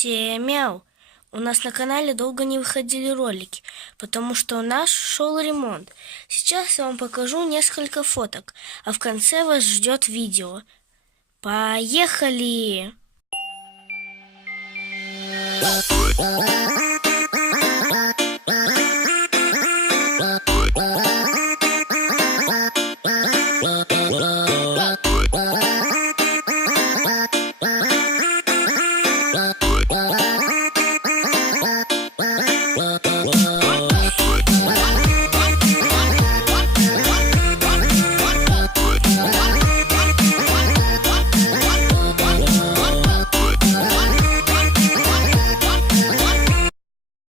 Всем мяу! У нас на канале долго не выходили ролики, потому что у нас шел ремонт. Сейчас я вам покажу несколько фоток, а в конце вас ждет видео. Поехали!